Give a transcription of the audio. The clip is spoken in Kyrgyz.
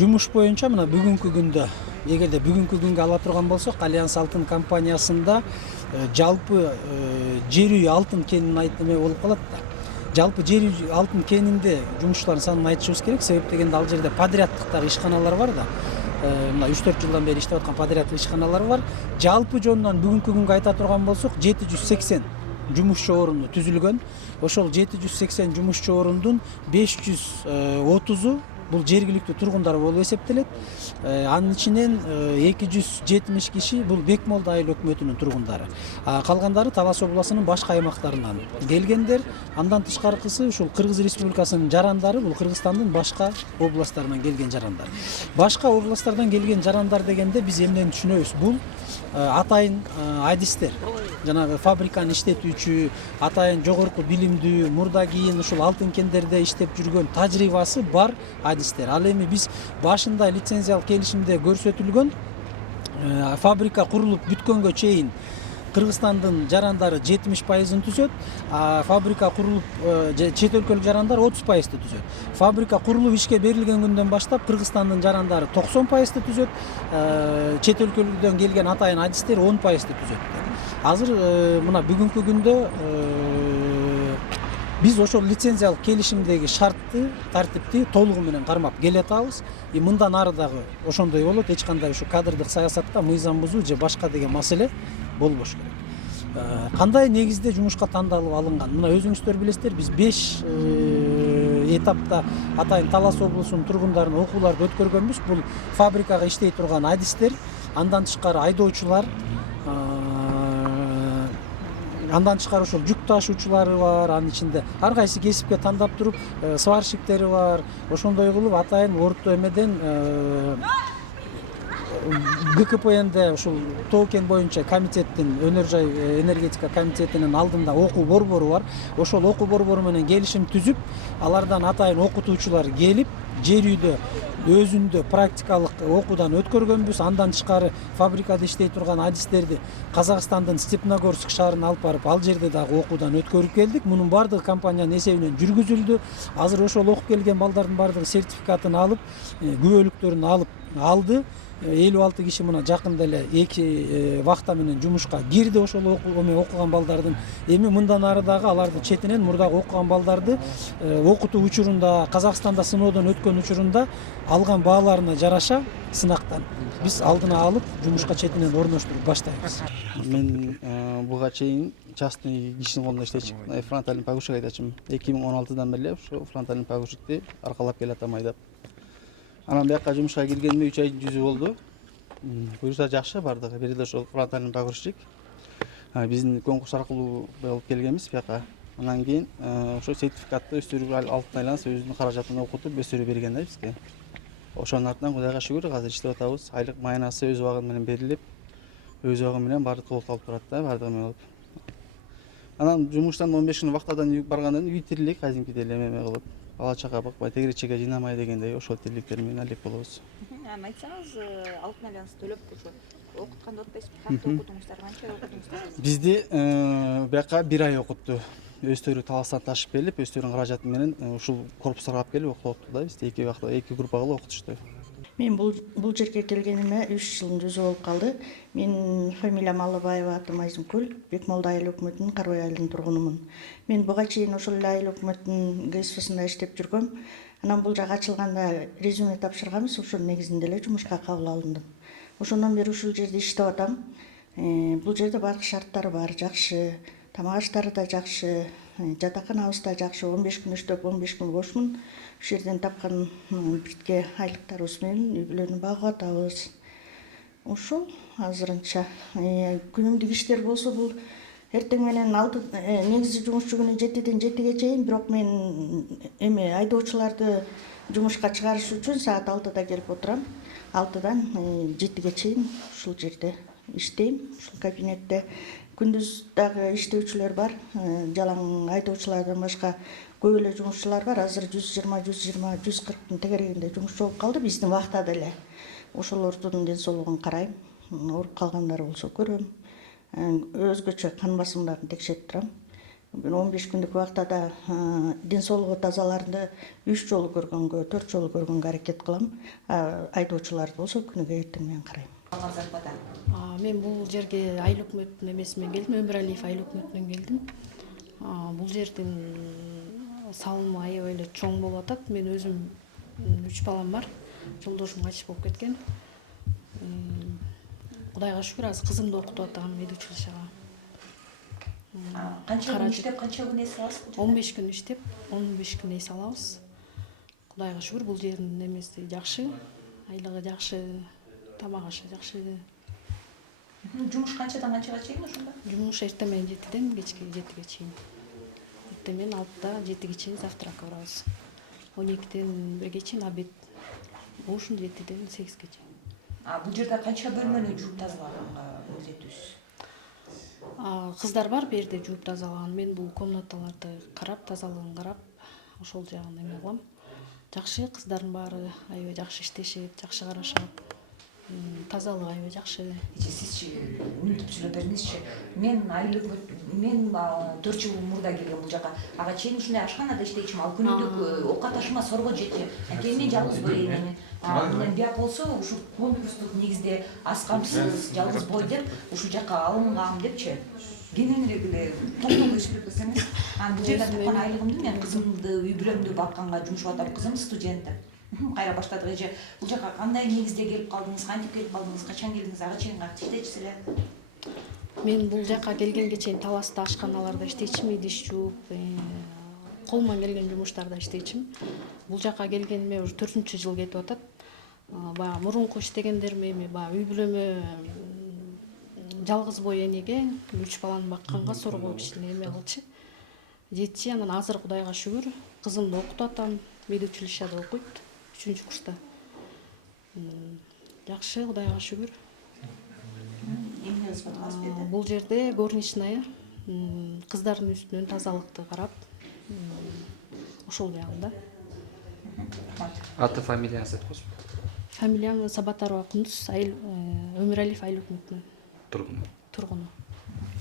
Жумуш боюнча мына бүгүнкү күндө, эгерде бүгүнкү күнгө ала турган болсок, Альянс Алтын компаниясында жалпы жер үй алтын кенин эме болуп калат да. Жалпы жер үй алтын кенинде жумушчулардын санын айтышыбыз керек. Себеп дегенде ал жерде подряддыктагы ишканалар бар да. Мына 3-4 жылдан бери иштеп аткан подряддык ишканалар бар. Жалпы жонунан бүгүнкү күнгө айта турган болсок, 780 жумушчу орунду түзүлгөн. Ошол 780 жумушчу орундун 530у бул жергиликтүү тургундар болуп эсептелет. Анын ичинен 270 киши бул Бекмолда айыл өкмөтүнүн тургундары. Калгандары Талас областынын башка аймактарынан келгендер. Андан тышкаркысы ушул Кыргыз Республикасынын жарандары, бул Кыргызстандын башка областтарынан келген жарандар. Башка областтардан келген жарандар дегенде биз эмнени түшүнөбүз? Бул атайын адистер, жанагы фабриканы иштетүүчү, атайын жогорку билимдүү, мурда кийин ушул алтын кендерде иштеп жүргөн тажрыйбасы бар адистер. Ал эми биз башында лицензиялык келишимде көрсөтүлгөн фабрика курулуп бүткөнгө чейин Кыргызстандын жарандары 70%-ын түзөт, фабрика курулуп чет өлкөлүк жарандар 30%-ты түзөт. Фабрика курулуп ишке берилген күндөн баштап Кыргызстандын жарандары 90%-ты түзөт, чет өлкөлүктөн келген атайын адистер 10%-ты түзөт. Азыр мына бүгүнкү күндө биз ошол лицензиялык келишимдеги шартты, тартипти толугу менен кармап келе атабыз. Мындан ары дагы ошондой болот. Эч кандай ушу кадрдык саясатта мыйзам бузуу же башка деген маселе болбош керек. Кандай негизде жумушка тандалып алынган? Мына өзүңүздөр билесиздер, биз 5 этапта атайын Талас облусунун тургундарын окууларды өткөргөнбүз. Бул фабрикага иштей турган адистер, андан тышкары айдоочулар, андан тышкары ошол жүк ташуучулары бар, анын ичинде ар кайсы кесипке тандап туруп, сварщиктери бар. Ошондой кылып атайын орто эмеден ГКПНде ушул Тоо кен боюнча комитеттин, өнөр жай энергетика комитетинин алдында окуу борбору бар. Ошол окуу борбору менен келишим түзүп, алардан атайын окутуучулар келип, жер үйдө өзүндө практикалык окуудан өткөргөнбүз. Андан тышкары фабрикада иштей турган адистерди Казакстандын Степногорск шаарына алып барып, ал жерде дагы окуудан өткөрүп келдик. Мунун бардыгы компаниянын эсебинен жүргүзүлдү. Азыр ошол окуп келген балдардын бардыгы сертификатын алып, күбөлүктөрүн алды. 56 киши мына жакында эле 2 вахта менен жумушка кирди ошол окуган балдардын. Эми мындан ары дагы аларды четинен мурдагы окуган балдарды окутуу учурунда, Казакстанда сыноодон өткөн учурунда алган бааларына жараша сынактан биз алдына алып жумушка четинен орноштуруп баштайбыз. Мен буга чейин частный кишинин колунда иштечү, фронтальный погрузчик айдачумун. 2016-дан бери ошо фронтальный погрузчикти аркалап келатам айдап. Анан бияка жумушка киргениме 3 ай жүзү болду. Буюрса жакшы бардыгы. Бир эле ошол фронтальный погрузчик. Биздин конкурс аркылуу болуп келгенбиз бияка. Анан кийин ошо сертификатты өздөрү алтын айланып, өзүнүн каражатына окутуп, өздөрү берген да бизге. Ошонун артынан Кудайга шүгүр, азыр иштеп атабыз. Айлык майнасы өз убагы менен берилип, өз убагы менен баары толукталып турат да, баардыгы менен болуп. Анан жумуштан 15 күн вактадан баргандан кийин үй тирилик, казинки деле эме кылып, бала чага бакпай, тегеречеге жыйнамай дегендей ошол тирликтер менен алек болобуз. Айтсаңыз, алтын айланыс төлөп ошо окутканды атпайсызбы? Кантип окудуңуздар, канча окудуңуздар? Бизди бияка 1 ай окутту. Өздөрү Таластан ташып келип, өздөрүнүн каражаты менен ушул корпустарга алып келип окутту да. Бизди 2 группага окутушту. Мен бул жерге келгениме 3 жылдын жүзү болуп калды. Мен фамилиям Алыбаева, атым Айзымкүл, Бекмолда айыл өкмөтүнүн Карбай айылынын тургунумун. Мен буга чейин ошол эле айыл өкмөтүнүн ГСФсында иштеп жүргөм. Анан бул жак ачылганда резюме тапшырганбыз, ошонун негизинде эле жумушка кабыл алындым. Ошондон бери ушул жерде иштеп атам. Бул жерде баардык шарттары бар, жакшы. Тамак аштары да жакшы, жатаканабыз да жакшы. 15 күн иштеп, 15 күн бошмун. Ушул жерден тапкан бирге айлыктарыбыз менен үй бүлөнү багып атабыз. Ошол азырынча күнүмдүк иштер болсо бул эртең менен негизи жумушчу күнү 7-ден 7-ге чейин, бирок мен айдоочуларды жумушка чыгарыш үчүн саат 6-да келип отурам. 6-дан 7-ге чейин ушул жерде иштейм, ушул кабинетте. Күндүз дагы иштөөчүлөр бар, жалаң айдоочулардан башка көп эле жумушчулар бар. Азыр 120-140 тегерегинде жумушчу болуп калды биздин вахтада эле. Ошолордун ден соолугун карайм, ооруп калгандар болсо көрөм. Өзгөчө кан басымдарын текшерип турам. Мен 15 күндүк убактада ден соолугу тазаларды 3 жолу көргөнгө, 4 жолу көргөнгө аракет кылам. Айдоочуларды болсо күнүгө эртең менен карайм. Алган зарплата. Мен бул жерге айыл өкмөттүн эмесинен келдим, Өмүралиев айыл өкмөтүнөн келдим. Бул жердин салымы аябай эле чоң болуп атат. Мен өзүм 3 балам бар. Жолдошум кайтыш болуп кеткен. Кудайга шүгүр, азыр кызымды окутуп атам медучилищага. Канча күн иштеп, канча күн эс аласыз? 15 күн иштеп, 15 күн эс алабыз. Кудайга шүгүр, бул жердин немеси жакшы, айлыгы жакшы, тамак ашы жакшы. Жумуш канчадан канчага чейин ошондо? Жумуш эртең менен 7ден кечки 7ге чейин. Эртең менен 6да 7ге чейин завтракка барабыз. 12ден 1ге чейин обед. Ушун 7ден 8ге чейин. Бул жерде канча бөлмөнү жууп тазалаганга милдеттүүсүз? Кыздар бар бу жерде жууп тазалаган. Мен бул комнаталарды карап, тазалыгын карап, ошол жагын эме кылам. Жакшы, кыздардын баары аябай жакшы иштешет, жакшы карашат. Тазалыгы аябай жакшы. Сизчи үнүтүп сүйлөп бериңизчи. Мен айыл өкмөт, мен 4 жыл мурда келгем бул жака. Ага чейин ушундай ашканада иштейчимин. Ал күнүлүк оокат ашыма сорго жетчү. Анткени мен жалгыз бой эменмин. Мен бияк болсо ушу конкурстук негизде аз камсыз, жалгыз бой деп ушу жака алынгам депчи. Кененирээк эле токтолбой сүйлөп берсеңиз. Бул жерде тапкан айлыгымды мен кызымды, үй бүлөмдү бакканга жумшап атам. Кызым студент. Кайра баштадык эже. Бул жака кандай негизде келип калдыңыз, кантип келип калдыңыз, качан келдиңиз, ага чейин кантип иштечисиз эле? Мен бул жака келгенге чейин таласта ашканаларда иштейчимин, идиш жууп, колуман келген жумуштарда иштейчимин. Бул жака келгениме уже 4-жыл кетип атат. Баягы мурунку иштегендериме эми баягы үй бүлөмө жалгыз бой энеге 3 баланы бакканга сорго кичине эме кылчу. Жетчи, анан азыр Кудайга шүгүр, кызымды окутуп атам, медучилищада окуйт, 3-курста. Жакшы, Кудайга шүгүр. Эмне кызмат кыласыз бу жерде? Бул жерде горничная, кыздардын үстүнөн тазалыкты карап, ошол жагында. Аты фамилияңызды айтыңыз. Фамилиям Сабатарова Кундуз, Өмүралиев айыл өкмөтүнүн Тургун. тургуну.